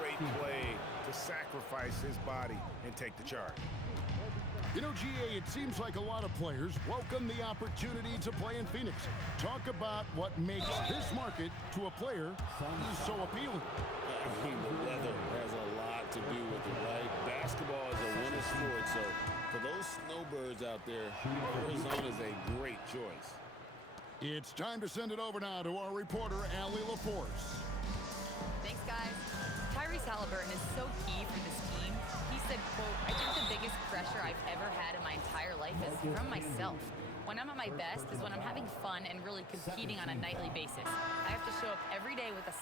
great play to sacrifice his body and take the charge. You know, GA, it seems like a lot of players welcome the opportunity to play in Phoenix. Talk about what makes this market to a player so appealing. I mean, the weather has a lot to do with it, right? Basketball is a winter sport, so for those snowbirds out there, Arizona is a great choice. It's time to send it over now to our reporter, Allie LaForce. Thanks, guys. Tyrese Halliburton is so key for this team. He said, quote, "I think the biggest pressure I've ever had in my entire life is from myself. When I'm at my best is when I'm having fun and really competing on a nightly basis. I have to show up every day with a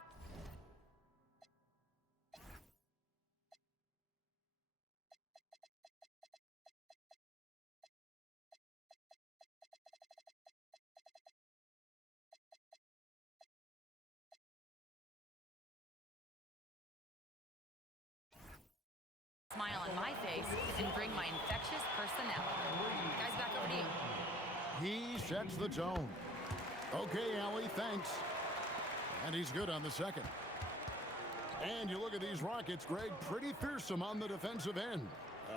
smile on my face and bring my infectious personality." Guys, back over to you. He sets the tone. Okay, Allie, thanks. And he's good on the second. And you look at these Rockets, Greg, pretty fearsome on the defensive end.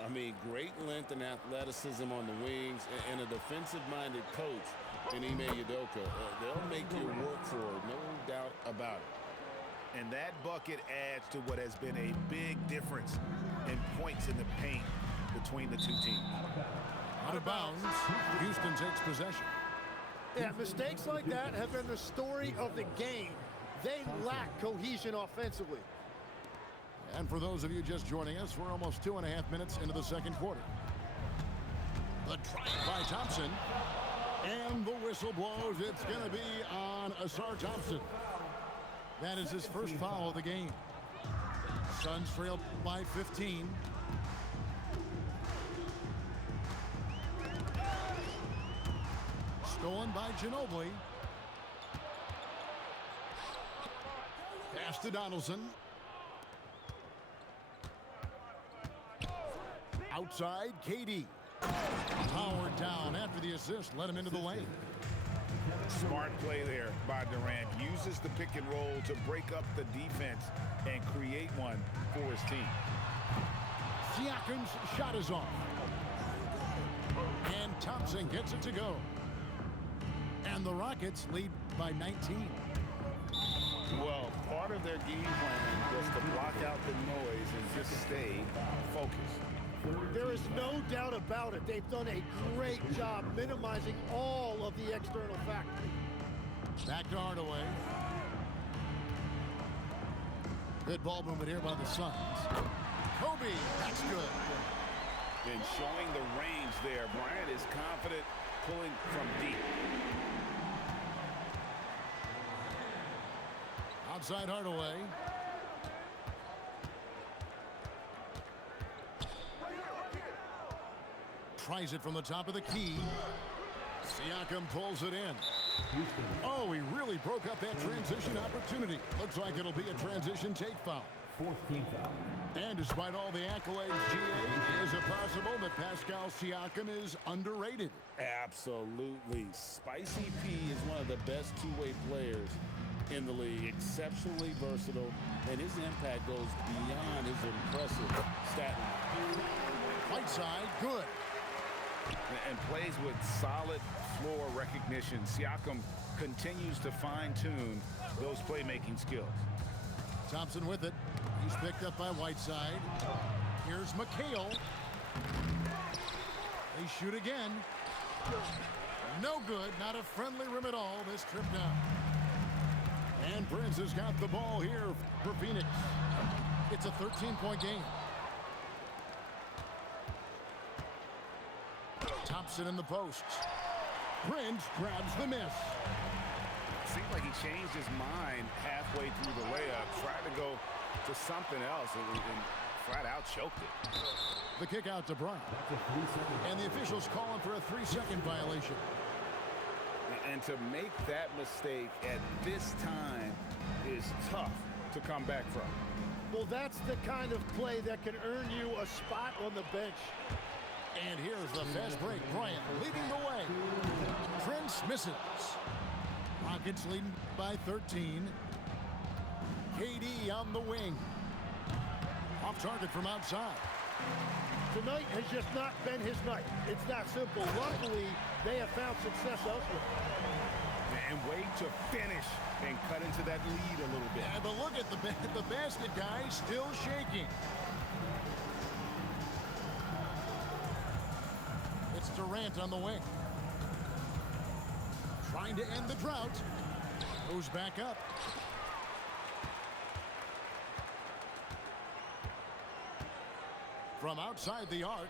I mean, great length and athleticism on the wings, and a defensive-minded coach in Ime Udoka. They'll make you work for it, no doubt about it. And that bucket adds to what has been a big difference in points in the paint between the two teams. Out of bounds, Houston takes possession. Yeah, mistakes like that have been the story of the game. They lack cohesion offensively. And for those of you just joining us, we're almost 2.5 minutes into the second quarter. The try by Thompson. And the whistle blows. It's going to be on Asar Thompson. That is his first foul of the game. Suns trail by 15. Stolen by Ginobili. Pass to Donaldson. Outside, KD. Howard down after the assist. Let him into the lane. Smart play there by Durant. Uses the pick and roll to break up the defense and create one for his team. Siakam's shot is off. And Thompson gets it to go. And the Rockets lead by 19. Well, part of their game plan was to block out the noise and just stay focused. There is no doubt about it. They've done a great job minimizing all of the external factors. Back to Hardaway. Good ball movement here by the Suns. Kobe, that's good. And showing the range there, Bryant is confident pulling from deep. Outside Hardaway. Tries it from the top of the key. Siakam pulls it in. Oh, he really broke up that transition opportunity. Looks like it'll be a transition take foul. 14th foul. And despite all the accolades, GA, is it possible that Pascal Siakam is underrated? Absolutely. Spicy P is one of the best two-way players in the league. Exceptionally versatile, and his impact goes beyond his impressive stat line. Whiteside, good. And plays with solid floor recognition. Siakam continues to fine-tune those playmaking skills. Thompson with it. He's picked up by Whiteside. Here's McHale. They shoot again. No good. Not a friendly rim at all this trip down. And Prince has got the ball here for Phoenix. It's a 13-point game. Thompson in the post. Prince grabs the miss. Seemed like he changed his mind halfway through the layup, tried to go to something else, and flat out choked it. The kick out to Bryant. And the officials calling for a 3-second violation. And to make that mistake at this time is tough to come back from. Well, that's the kind of play that can earn you a spot on the bench. And here's the fast break. Bryant leading the way. Prince misses. Rockets leading by 13. KD on the wing. Off target from outside. Tonight has just not been his night. It's that simple. Luckily, they have found success elsewhere. And way to finish and cut into that lead a little bit. Yeah, but look at the basket, guys, still shaking. It's Durant on the wing. Trying to end the drought. Goes back up. From outside the arc.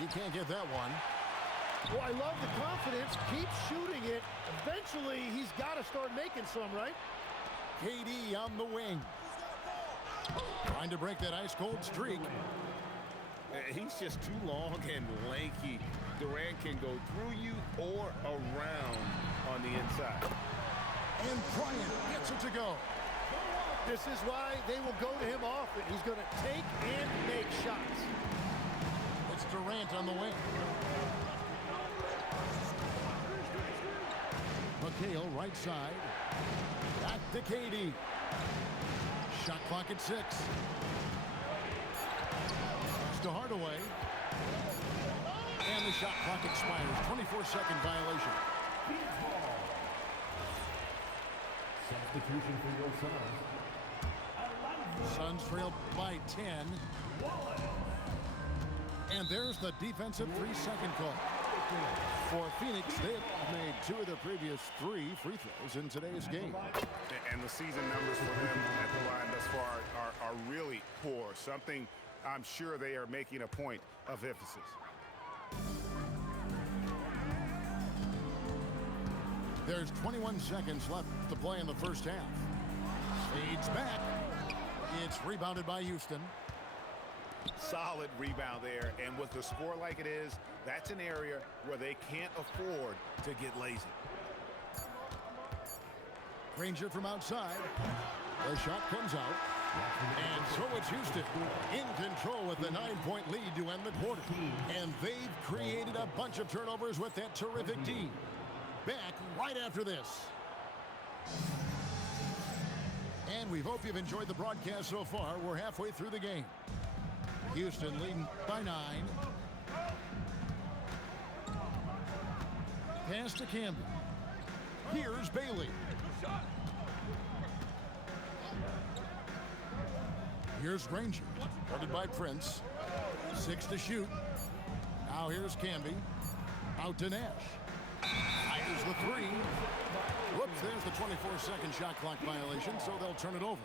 He can't get that one. Well, I love the confidence. Keep shooting it. Eventually, he's got to start making some, right? KD on the wing. Trying to break that ice-cold streak. He's just too long and lanky. Durant can go through you or around on the inside. And Bryant gets it to go. This is why they will go to him often. He's going to take and make shots. It's Durant on the wing. McHale right side. Back to KD. Shot clock at 6. It's to Hardaway. And the shot clock expires. 24-second violation. Substitution for your Suns. Suns trail by 10. And there's the defensive 3-second call. For Phoenix, they've made 2 of the previous 3 free throws in today's game. And the season numbers for them at the line thus far are really poor. Something I'm sure they are making a point of emphasis. There's 21 seconds left to play in the first half. Fades back. It's rebounded by Houston. Solid rebound there, and with the score like it is, that's an area where they can't afford to get lazy. Granger from outside. The shot comes out. And so it's Houston in control with the 9-point lead to end the quarter. And they've created a bunch of turnovers with that terrific D. Back right after this. And we hope you've enjoyed the broadcast so far. We're halfway through the game. Houston leading by 9. Pass to Campbell. Here's Bailey. Here's Granger. Guarded by Prince. 6 to shoot. Now here's Camby. Out to Nash. Fires the 3. Whoops, there's the 24-second shot clock violation, so they'll turn it over.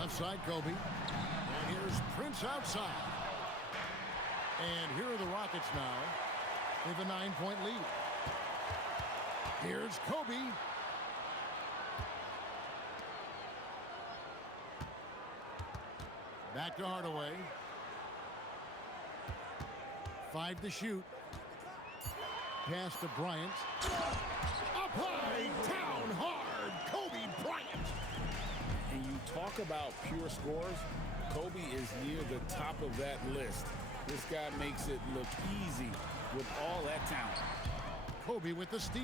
Outside Kobe. And here's Prince outside. And here are the Rockets now with a 9-point lead. Here's Kobe. Back to Hardaway. 5 to shoot. Pass to Bryant. Up high, down hard, Kobe Bryant. And you talk about pure scores, Kobe is near the top of that list. This guy makes it look easy with all that talent. Kobe with the steal.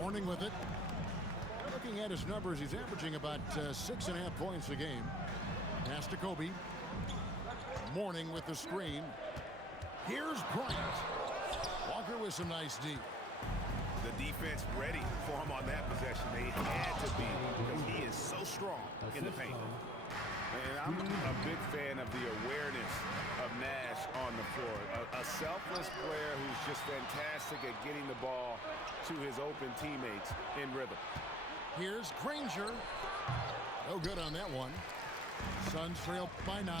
Warning with it. Looking at his numbers, he's averaging about 6.5 points a game. Pass to Kobe. Mourning with the screen. Here's Bryant. Walker with some nice D. The defense ready for him on that possession. They had to be because he is so strong in the paint. And I'm a big fan of the awareness of Nash on the floor. A selfless player who's just fantastic at getting the ball to his open teammates in rhythm. Here's Granger. No good on that one. Suns trail by 9.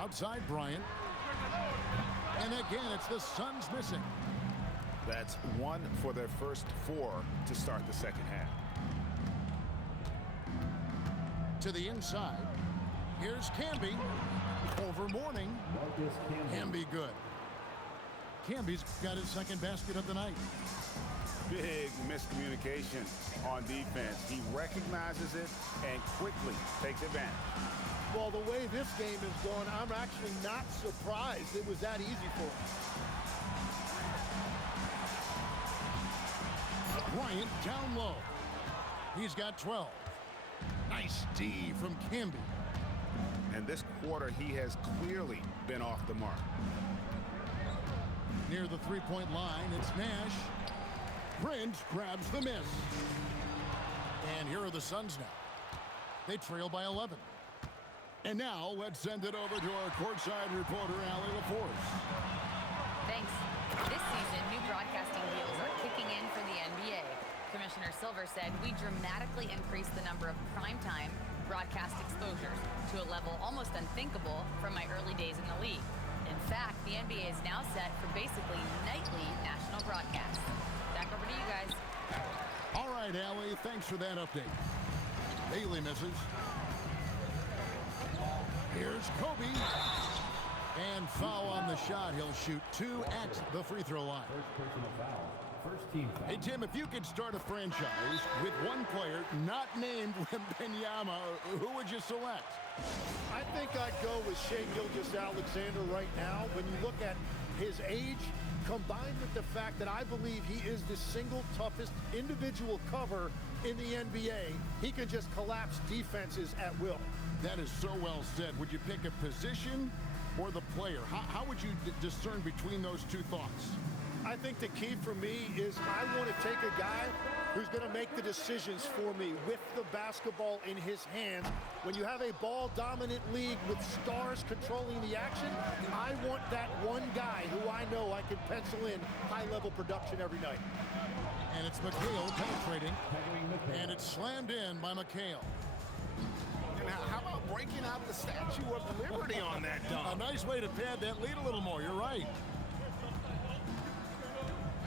Outside Bryant. And again, it's the Suns missing. That's 1 for their first 4 to start the second half. To the inside. Here's Camby. Over Mourning. Marcus Camby. Camby good. Camby's got his second basket of the night. Big miscommunication on defense. He recognizes it and quickly takes advantage. Well, the way this game is going, I'm actually not surprised it was that easy for him. Bryant down low. He's got 12. Nice D from Camby. And this quarter, he has clearly been off the mark. Near the three-point line, it's Nash. Prince grabs the miss. And here are the Suns now. They trail by 11. And now let's send it over to our courtside reporter, Allie LaForce. Thanks. This season, new broadcasting deals are kicking in for the NBA. Commissioner Silver said we dramatically increased the number of primetime broadcast exposures to a level almost unthinkable from my early days in the league. In fact, the NBA is now set for basically nightly national broadcasts. Back over to you guys. All right, Allie, thanks for that update. Bailey misses. Here's Kobe. And foul on the shot. He'll shoot 2 at the free throw line. First personal foul. First team foul. Hey, Tim, if you could start a franchise with one player not named Wembanyama, who would you select? I think I'd go with Shai Gilgeous-Alexander right now. When you look at his age, combined with the fact that I believe he is the single toughest individual cover in the NBA, he can just collapse defenses at will. That is so well said. Would you pick a position or the player? How would you discern between those two thoughts? I think the key for me is I want to take a guy who's going to make the decisions for me with the basketball in his hands. When you have a ball-dominant league with stars controlling the action, I want that one guy who I know I can pencil in high-level production every night. And it's McHale penetrating. And it's slammed in by McHale. Now, how about breaking out the Statue of Liberty on that A dunk? nice way to pad that lead a little more. You're right.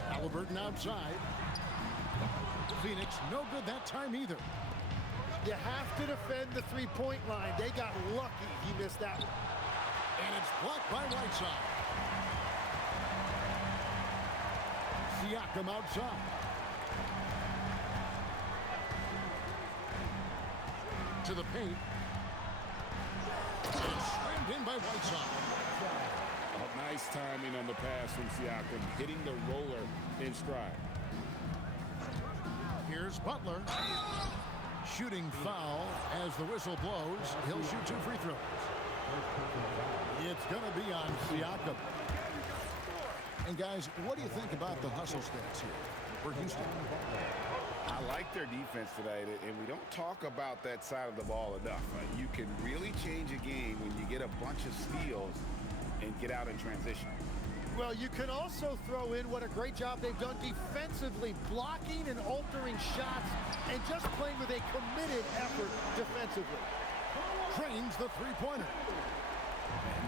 Halliburton outside. Phoenix, no good that time either. You have to defend the three-point line. They got lucky he missed that one. And it's blocked by Whiteside. Siakam outside. To the paint. And slammed in by Whiteside. Nice timing on the pass from Siakam, hitting the roller in stride. Here's Butler. Shooting foul as the whistle blows. He'll shoot 2 free throws. It's going to be on Siakam. And guys, what do you think about the hustle stats here for Houston? I like their defense today, and we don't talk about that side of the ball enough. You can really change a game when you get a bunch of steals and get out in transition. Well, you can also throw in what a great job they've done defensively, blocking and altering shots and just playing with a committed effort defensively. Trains the three-pointer.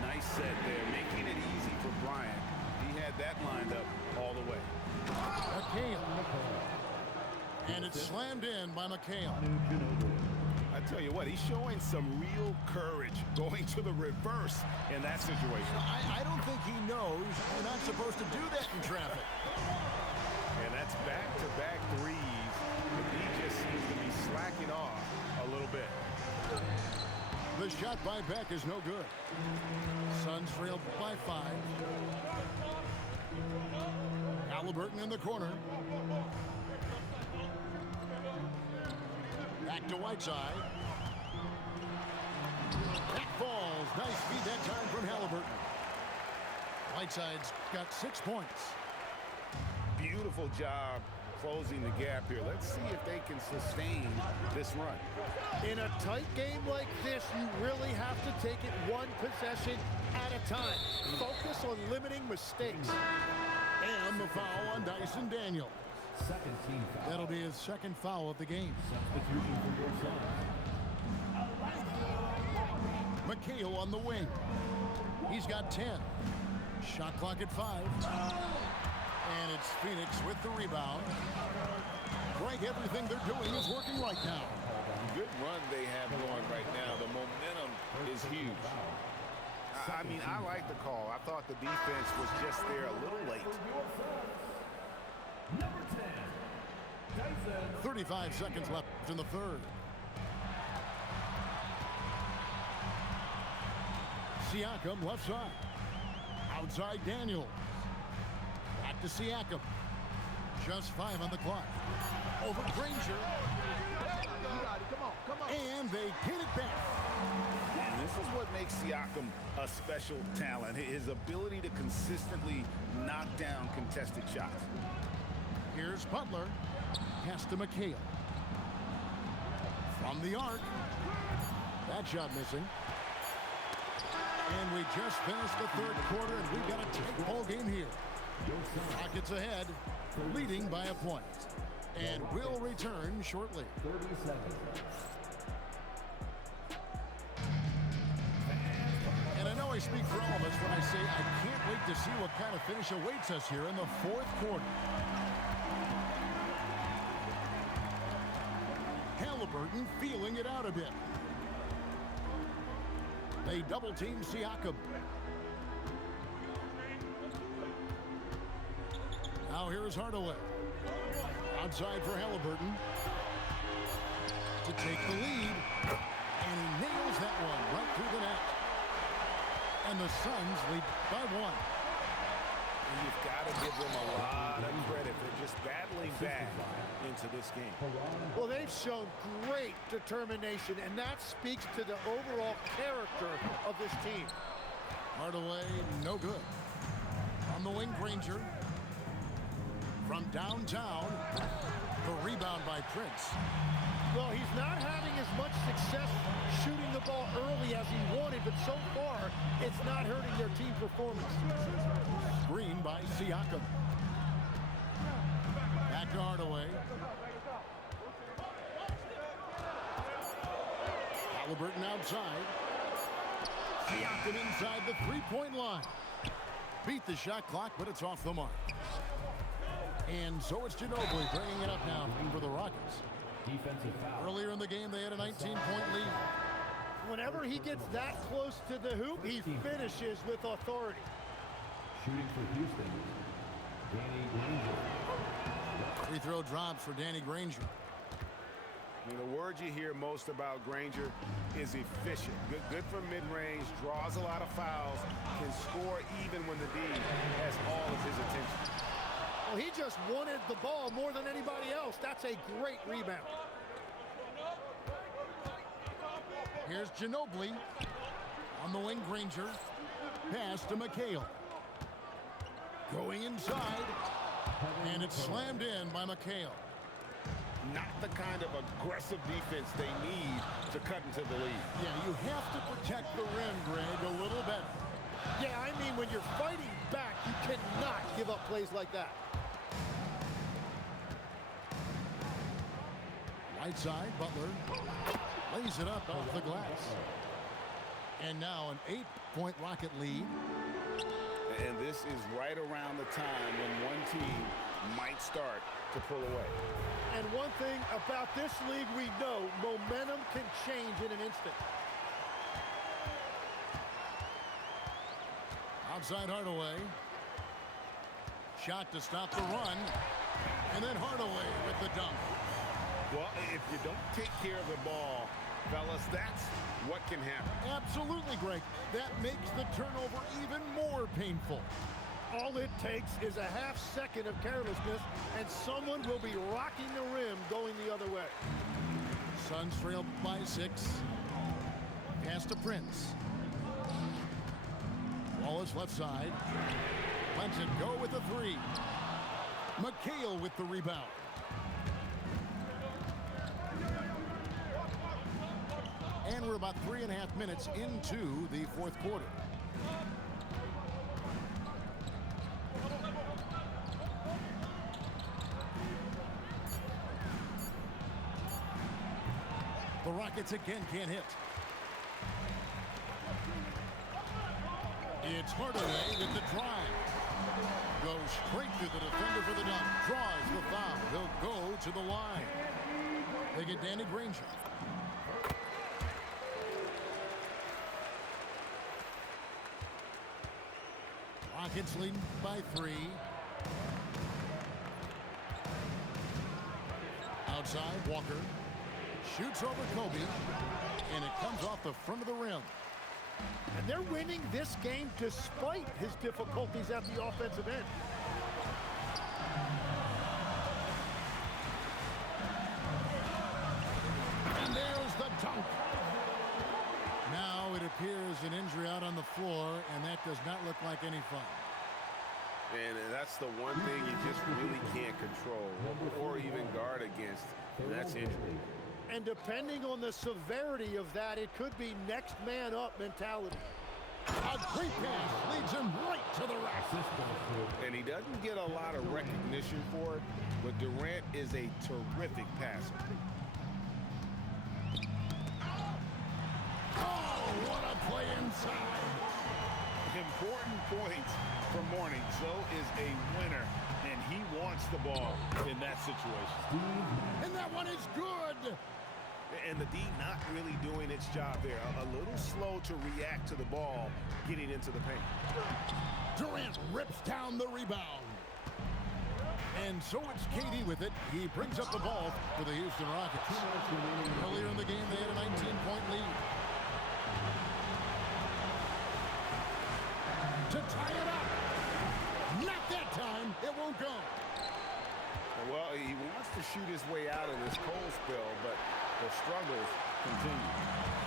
Nice set there, making it easy for Bryant. He had that lined up all the way. McHale. And it's slammed in by McHale. I tell you what, he's showing some real courage going to the reverse in that situation. I don't think he knows we're not supposed to do that in traffic. And that's back-to-back threes. But he just seems to be slacking off a little bit. The shot by Beck is no good. Suns trailed by 5. Halliburton in the corner. Back to Whiteside. That falls. Nice feed that time from Halliburton. Whiteside's got 6 points. Beautiful job closing the gap here. Let's see if they can sustain this run. In a tight game like this, you really have to take it one possession at a time. Focus on limiting mistakes. And the foul on Dyson Daniel. Second team foul. That'll be his second foul of the game. Substitution for your Suns. McHale on the wing. He's got 10. Shot clock at 5. And it's Phoenix with the rebound. Greg, everything they're doing is working right now. Good run they have going right now. The momentum is huge. I mean, I like the call. I thought the defense was just there a little late. Number 10, Dyson. 35 seconds left in the third. Siakam left side. Outside Daniels. Back to Siakam. Just 5 on the clock. Over Granger. And they get it back. And this is what makes Siakam a special talent, his ability to consistently knock down contested shots. Here's Butler. Pass to McHale. From the arc. That shot missing. And we just finished the third quarter, and we've got a tight ball game here. Rockets ahead, leading by a point. And we'll return shortly. 30 seconds. And I know I speak for all of us when I say I can't wait to see what kind of finish awaits us here in the fourth quarter. Halliburton feeling it out a bit. They double-team Siakam. Now here's Hardaway. Outside for Halliburton. To take the lead. And he nails that one right through the net. And the Suns lead by 1. You've got to give them a lot of credit for just battling back into this game. Well, they've shown great determination, and that speaks to the overall character of this team. Hardaway, no good. On the wing, Granger. From downtown, the rebound by Prince. Well, he's not having as much success shooting the ball early as he wanted, but so far, it's not hurting their team performance. Screen by Siakam. Back to Hardaway. Halliburton outside. Siakam inside the three-point line. Beat the shot clock, but it's off the mark. And so it's Ginobili bringing it up now for the Rockets. Defensive foul. Earlier in the game, they had a 19-point lead. Whenever he gets that close to the hoop, he finishes with authority. Shooting for Houston. Danny Granger. Free throw drops for Danny Granger. The word you hear most about Granger is efficient. Good from mid-range, draws a lot of fouls, can score even when the D has all of his attention. Well, he just wanted the ball more than anybody else. That's a great rebound. Here's Ginobili. On the wing, Granger. Pass to McHale. Going inside. And it's slammed in by McHale. Not the kind of aggressive defense they need to cut into the lead. Yeah, you have to protect the rim, Greg, a little better. Yeah, I mean, when you're fighting back, you cannot give up plays like that. Right side, Butler lays it up off the glass. And now an 8-point Rocket lead. And this is right around the time when one team might start to pull away. And one thing about this league we know, momentum can change in an instant. Outside Hardaway. Shot to stop the run. And then Hardaway with the dunk. Well, if you don't take care of the ball, fellas, that's what can happen. Absolutely, Greg. That makes the turnover even more painful. All it takes is a half second of carelessness, and someone will be rocking the rim going the other way. Suns trail by 6. Pass to Prince. Wallace left side. Lets it go with the 3. McHale with the rebound. And we're about 3.5 minutes into the fourth quarter. The Rockets again can't hit. It's Hardaway with the drive. Goes straight through the defender for the dunk. Draws the foul. He'll go to the line. They get Danny Granger. Rockets leading by 3. Outside, Walker. Shoots over Kobe. And it comes off the front of the rim. And they're winning this game despite his difficulties at the offensive end. And there's the dunk. Now it appears an injury out on the floor, and that does not look like any fun. And that's the one thing you just really can't control or even guard against, and that's injury. And depending on the severity of that, it could be next man up mentality. A great pass leads him right to the rack. And he doesn't get a lot of recognition for it, but Durant is a terrific passer. Oh, what a play inside. Important points for Mourning. Zoe is a winner, and he wants the ball in that situation. And that one is good. And the D not really doing its job there. A little slow to react to the ball getting into the paint. Durant rips down the rebound. And so it's KD with it. He brings up the ball for the Houston Rockets. Earlier in the game, they had a 19-point lead. To tie it up. Not that time. It won't go. Well, he wants to shoot his way out of this cold spell, but the struggles continue.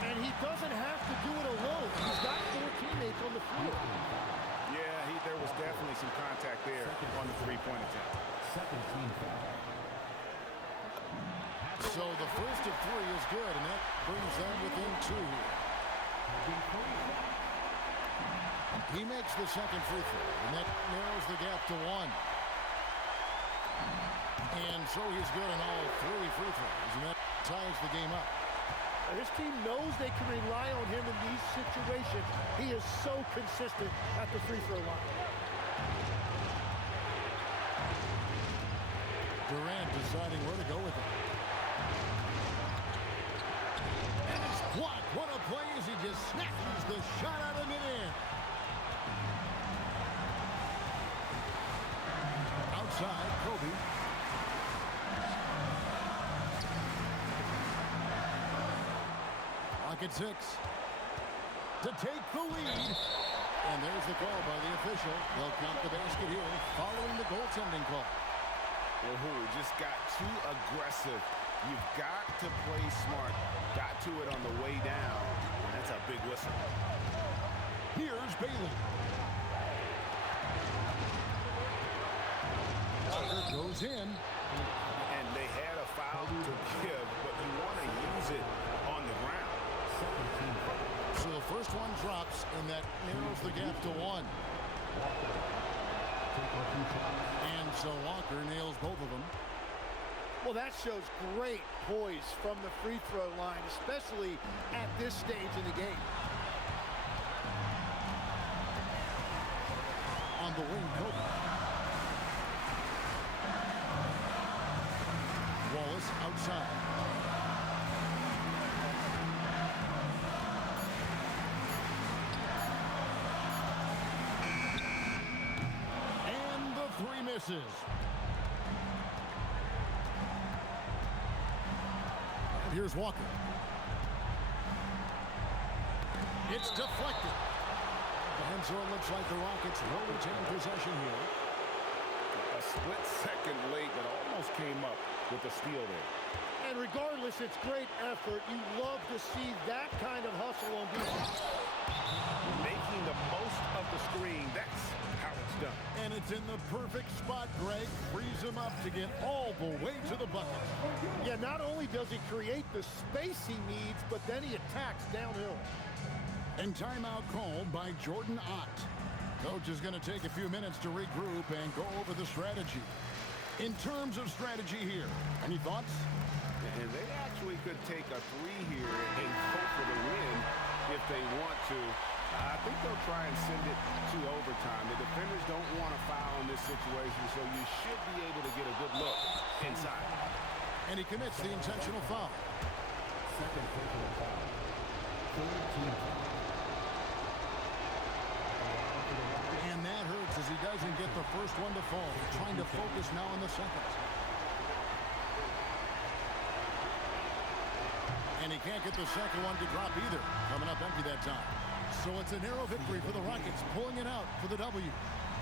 And he doesn't have to do it alone. He's got 4 teammates on the field. Yeah, there was definitely some contact there on the three-point attempt. Second team foul. So the first of 3 is good, and that brings them within 2 here. He makes the second free throw, and that narrows the gap to 1. And so he's good on all 3 free throws, and that ties the game up. This team knows they can rely on him in these situations. He is so consistent at the free throw line. Durant deciding where to go with it. And it's blocked. What a play as he just snatches the shot out of midair. Outside, Kobe. Rocket 6 to take the lead. And there's the call by the official. They'll count the basket here following the goaltending call. Well, just got too aggressive. You've got to play smart. Got to it on the way down. And that's a big whistle. Here's Bailey. Walker goes in. And they had a foul to give, but you want to use it on the ground. So the first one drops, and that narrows the gap to 1. And so Walker nails both of them. Well, that shows great poise from the free throw line, especially at this stage in the game. On the wing, Kobe. Wallace outside. And the 3 misses. Here's Walker. It's deflected. And so it looks like the Rockets will retain possession here. A split second late, but almost came up with the steal there. And regardless, it's great effort. You love to see that kind of hustle on defense. Making the most of the screen, that's how it's done. And it's in the perfect spot, Greg. Frees him up to get all the way to the bucket. Yeah, not only does he create the space he needs, but then he attacks downhill. And timeout called by Jordan Ott. Coach is going to take a few minutes to regroup and go over the strategy. In terms of strategy here, any thoughts? And they actually could take a 3 here and go for the win if they want to. I think they'll try and send it to overtime. The defenders don't want to foul in this situation, so you should be able to get a good look inside. And he commits the intentional foul. Second personal foul. Third team foul. And that hurts as he doesn't get the first one to fall. Trying to focus now on the second. And he can't get the second one to drop either. Coming up empty that time. So it's a narrow victory for the Rockets, pulling it out for the W.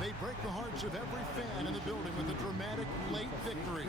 They break the hearts of every fan in the building with a dramatic late victory.